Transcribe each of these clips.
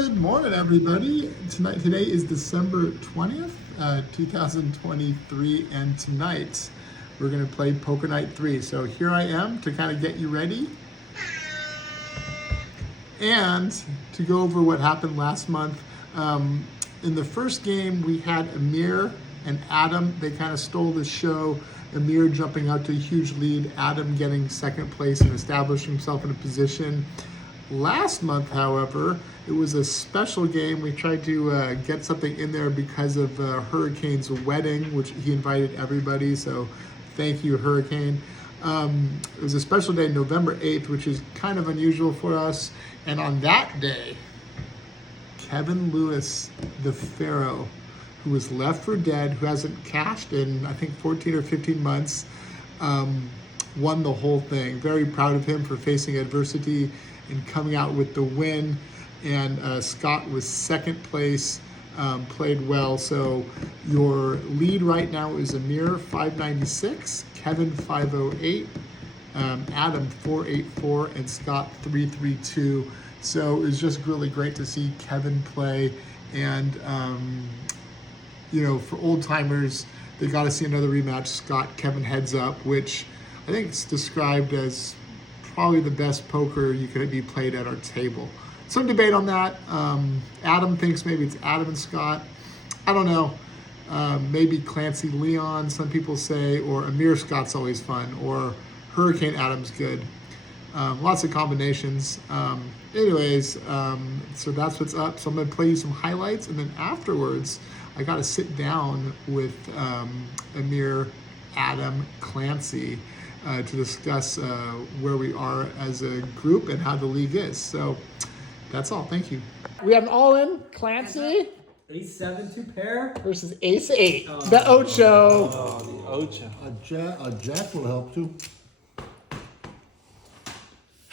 Good morning, everybody. Today is December 20th, 2023, and tonight we're going to play Poker Night 3. So here I am to kind of get you ready and to go over what happened last month. In the first game, we had Amir and Adam. They kind of stole the show. Amir jumping out to a huge lead, Adam getting second place and establishing himself in a position. Last month, however, it was a special game. We tried to get something in there because of Hurricane's wedding, which he invited everybody, so thank you, Hurricane. It was a special day, November 8th, which is kind of unusual for us. And on that day, Kevin Lewis, the Pharaoh, who was left for dead, who hasn't cashed in, I think, 14 or 15 months, won the whole thing. Very proud of him for facing adversity and coming out with the win. And Scott was second place, played well. So your lead right now is Amir 596, Kevin 508, Adam 484, and Scott 332. So it was just really great to see Kevin play. And you know, for old timers, they got to see another rematch. Scott Kevin heads up, which I think is described as probably the best poker you could be played at our table. Some debate on that. Adam thinks maybe it's Adam and Scott. I don't know. Maybe Clancy Leon, some people say, or Amir Scott's always fun, or Hurricane Adam's good. Lots of combinations. Anyways, so that's what's up. So I'm going to play you some highlights, and then afterwards, I got to sit down with Amir, Adam, Clancy, to discuss where we are as a group and how the league is. So that's all. Thank you. We have an all-in Clancy. Ace 7, 2 pair. Versus Ace 8. The Ocho. Oh, the Ocho. A jack will help too.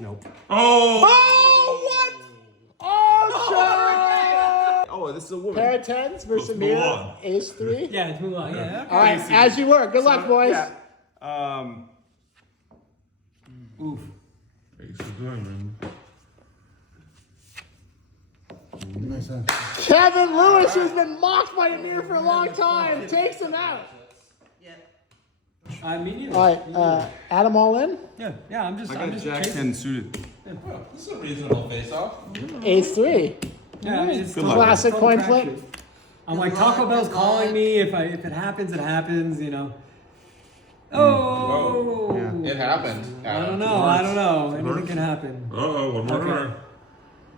Nope. Oh, what? Ocho! Oh, this is a woman. Pair of tens versus Amir. Ace 3. Yeah, let's move on. Yeah. All right, as you were. Good luck, boys. Yeah. Oof. Ace is doing, man. Nice hand. Kevin Lewis, who's been mocked by Amir for a long time, takes him out. Me neither. All right, Adam all in? Yeah, I'm just. I got I'm just Jack chasing. 10 suited. Oh, this is a reasonable face-off. Ace 3. Yeah, I mean, it's Good luck. Classic total coin crapshoot. flip. I'm like Taco Bell's calling me. If it happens, it happens. You know. Oh. Yeah. It happened. I don't know. Anything can happen. Uh-oh, one more card.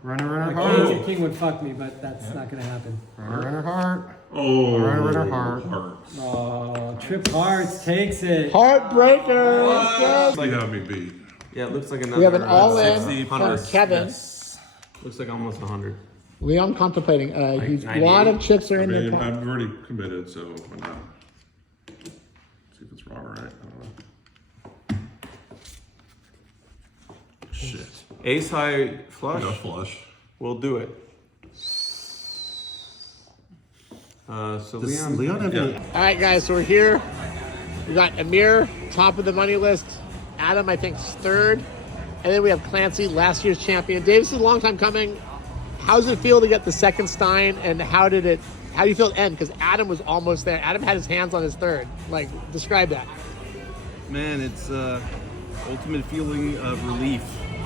Runner King would fuck me, but that's not gonna happen. Runner heart. Oh, Runner heart. Oh, Trip Hearts takes it. Heartbreaker. Let's go. You have me beat. Yeah, it looks like another We have an all-in 60, from 100. Kevin. Looks like almost 100. Leon contemplating. He's a 98. lot of chips are I in mean, there. I've already committed, so why not? See if it's wrong or right. I don't know. Shit. Ace high flush. Got flush. We'll do it. So Leon. Leon have any? All right, guys, so we're here. We got Amir, top of the money list. Adam, I think, third. And then we have Clancy, last year's champion. Dave, this is a long time coming. How does it feel to get the second Stein, and how do you feel it end? Because Adam was almost there. Adam had his hands on his third. Like, describe that. Man, it's ultimate feeling of relief,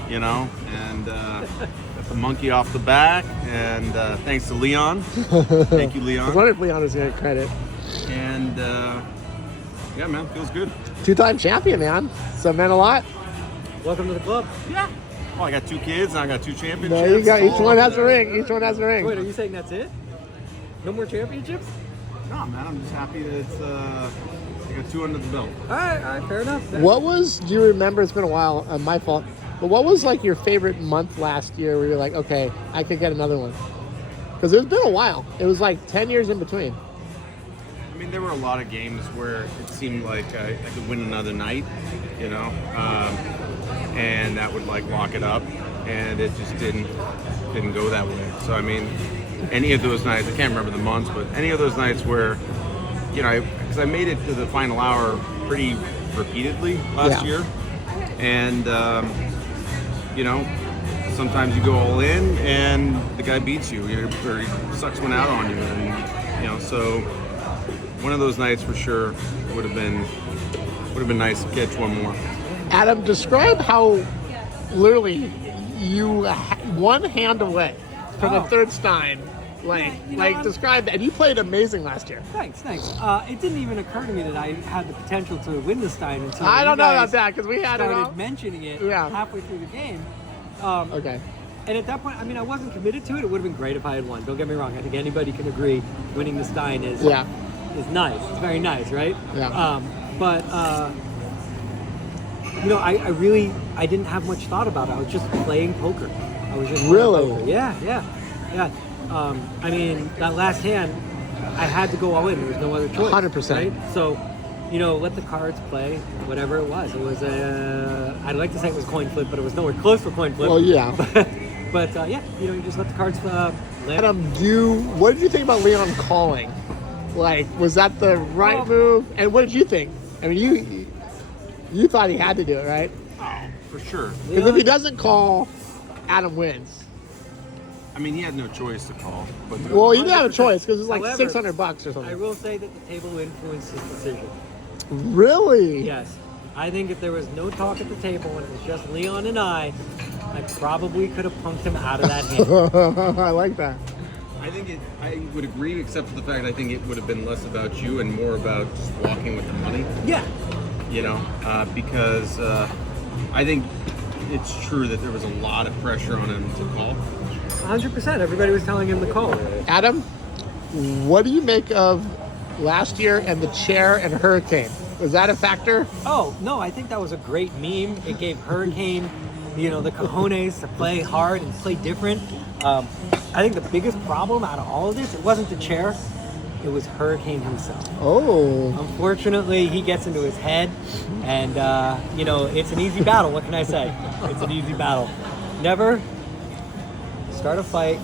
you know, and got the monkey off the back, and thanks to Leon. Thank you, I Leon. wonder if Leon is going to get credit. And yeah, man, feels good. Two-time champion, man. So it meant a lot. Welcome to the club. Yeah. Oh, I got 2 kids, and I got 2 championships. There you go. Each one has a ring. Each one has a Wait, ring. are you saying that's it? No more championships? No, man, I'm just happy that it's I got 2 under the belt. All right, fair enough. Do you remember, it's been a while, my fault, but what was like your favorite month last year where you're like, okay, I could get another one? Because it's been a while. It was like 10 years in between. I mean, there were a lot of games where it seemed like I could win another night, you know, and that would like lock it up, and it just didn't go that way. So I mean, any of those nights, I can't remember the months, but any of those nights where, you know, because I made it to the final hour pretty repeatedly last year, and you know, sometimes you go all in and the guy beats you, or he sucks one out on you, and so one of those nights for sure would have been nice to catch one more. Adam, describe how literally you one hand away from a third Stein. Describe that. And you played amazing last year. Thanks. It didn't even occur to me that I had the potential to win the Stein until I don't you know guys about that because we had it started all. mentioning it Yeah. halfway through the game. Okay. And at that point, I mean, I wasn't committed to it. It would have been great if I had won. Don't get me wrong. I think anybody can agree winning the Stein is nice. It's very nice, right? Yeah. I didn't have much thought about it. I was just playing poker. I was just playing Really? poker. Yeah. I mean, that last hand, I had to go all in. There was no other choice. 100%. Right? So, let the cards play, whatever it was. It was I'd like to say it was coin flip, but it was nowhere close to coin flip. Well, yeah. But you just let the cards land. Adam, what did you think about Leon calling? Was that the right move? And what did you think? I mean, you thought he had to do it, right? Oh, for sure. Because if he doesn't call, Adam wins. I mean, he had no choice to call. But Well, he didn't have a choice because it was like However, $600 or I something. will say that the table influenced his decision. Really? Yes. I think if there was no talk at the table and it was just Leon and I probably could have punked him out of that hand. I like that. I would agree, except for the fact I think it would have been less about you and more about just walking with the money. Yeah. Because I think it's true that there was a lot of pressure on him to call. 100%. Everybody was telling him to call. Adam, what do you make of last year and the chair and Hurricane? Was that a factor? Oh, no, I think that was a great meme. It gave Hurricane, the cojones to play hard and play different. I think the biggest problem out of all of this, it wasn't the chair, it was Hurricane himself. Oh. Unfortunately, he gets into his head, and, it's an easy battle. What can I say? It's an easy battle. Never start a fight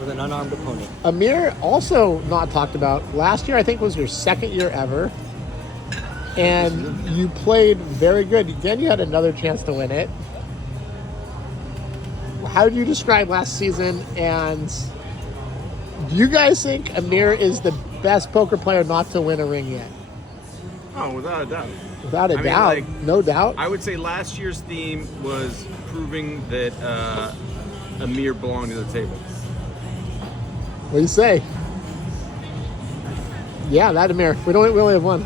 with an unarmed opponent. Amir, also not talked about. Last year, I think, was your second year ever. And you played very good. Then you had another chance to win it. How do you describe last season? And do you guys think Amir is the best poker player not to win a ring yet? Oh, without a doubt. Without a doubt. No doubt. I would say last year's theme was proving that Amir belonged to the table. What do you say? Yeah, that Amir. We only have one.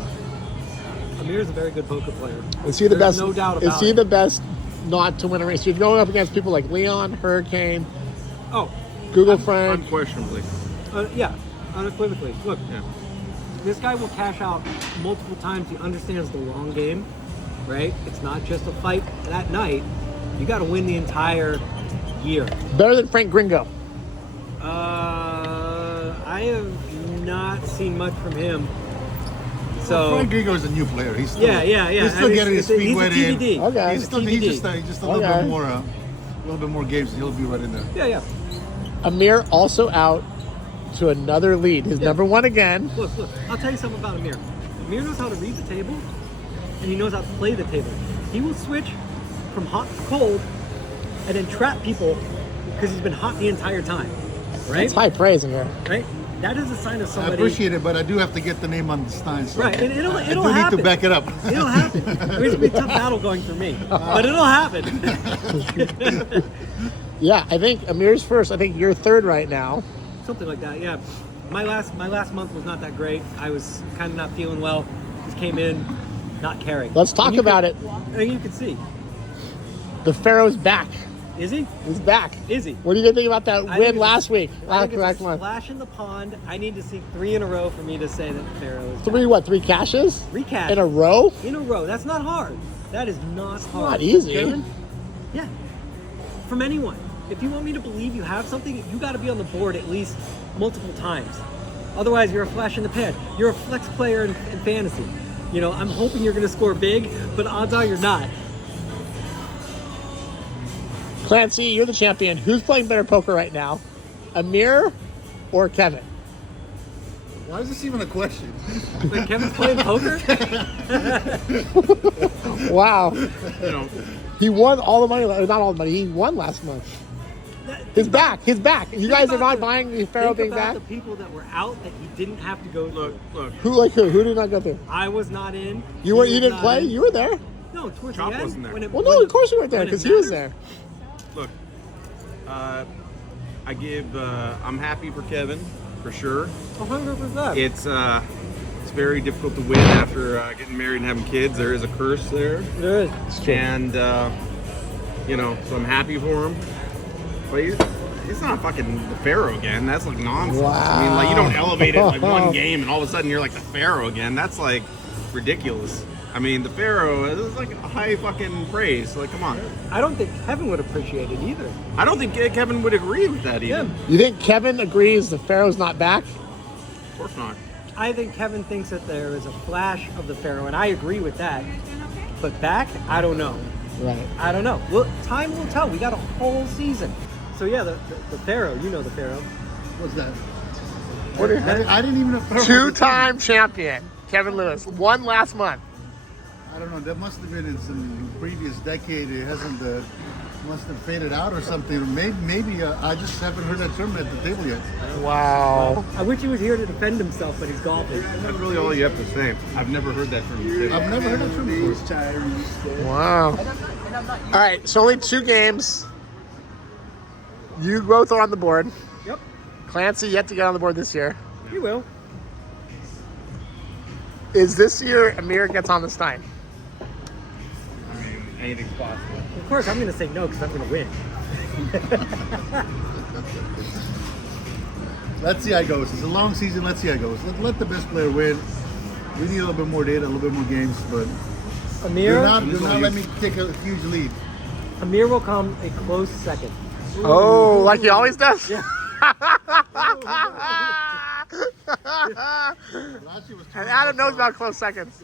Amir's a very good poker player. Is he the There's best? no doubt about Is he it. the best not to win a race? So you're going up against people like Leon, Hurricane, Oh, Google Frank. Unquestionably. yeah, unequivocally. Look, Yeah. this guy will cash out multiple times. He understands the long game, right? It's not just a fight that night. You got to win the entire year. Better than Frank Gringo. I have not seen much from him. So Frank Gringo is a new player. He's still, yeah. He's still And getting his feet he's a wet in. TBD. Okay. He's just a little bit more, a little bit more games. He'll be right in there. Yeah. Amir also out to another lead. His number one again. Look. I'll tell you something about Amir. Amir knows how to read the table, and he knows how to play the table. He will switch from hot to cold, and then trap people because he's been hot the entire time. Right? That's high praise, Amir. Right? That is a sign of I somebody. appreciate it, but I do have to get the name on the Stein. So Right, and it'll I do happen. need to back it up. It'll happen. I mean, it's gonna be a tough battle going for me, but it'll happen. Yeah, I think Amir's first. I think you're third right now. Something like that. Yeah. My last month was not that great. I was kind of not feeling well. Just came in, not caring. Let's talk about it. And you can see. The Pharaoh's back. Is he? He's back. Is he? What do you think about that I win think last week? I think it's Last a month. splash in the pond. I need to see 3 in a row for me to say that Pharaoh is Three what? 3 cashes? 3 cash In a row? in a row. That's not hard. That is not hard. not easy. Gentlemen, yeah. From anyone. If you want me to believe you have something, you got to be on the board at least multiple times. Otherwise, you're a flash in the pan. You're a flex player in fantasy. I'm hoping you're going to score big, but odds are you're not. Clancy, you're the champion. Who's playing better poker right now? Amir or Kevin? Why is this even a question? Like Kevin's playing poker? Wow. He won all the money, not all the money. He won last month. He's back. He's back. You guys are not buying the Pharaoh being back. The people that were out that he didn't have to go. Look. Who did not go through? I was not in. You were. You didn't play. You were there. No, towards Chop the end. wasn't there. Well, no, of course you weren't there because he was there. Look, I give. I'm happy for Kevin, for sure. 100%. It's very difficult to win after getting married and having kids. There is a curse there, There is. and you know, so I'm happy for him. But he's not fucking the Pharaoh again. That's like nonsense. Wow. I mean, like you don't elevate it like one game and all of a sudden you're like the Pharaoh again. That's like ridiculous. I mean, the Pharaoh is like a high fucking praise. Like, come on. I don't think Kevin would appreciate it either. I don't think Kevin would agree with that even. Yeah. You think Kevin agrees the Pharaoh's not back? Of course not. I think Kevin thinks that there is a flash of the Pharaoh, and I agree with that. But back, I don't know. Right. I don't know. Well, time will tell. We got a whole season. So yeah, the Pharaoh. You know the Pharaoh. What's that? What is I didn't even know. Two-time champion Kevin Lewis won last month. I don't know. That must have been in some previous decade. It hasn't. Must have faded out or something. Maybe I just haven't heard that term at the table yet. Wow. I wish he was here to defend himself, but he's golfing. That's really all you have to say. I've never heard that from you. I've never heard that term before. Wow. All right, so only 2 games. You both are on the board. Yep, Clancy yet to get on the board this year. he will. Is this year Amir gets on the Stein? I mean, anything's possible. Of course, I'm going to say no because I'm going to win. Let's see how it goes. It's a long season. Let's see how it goes. Let the best player win. We need a little bit more data, a little bit more games, but Amir, do not let me take a huge lead. Amir will come a close second. Oh, like he always does? Yeah. Last year was And Adam knows about close seconds.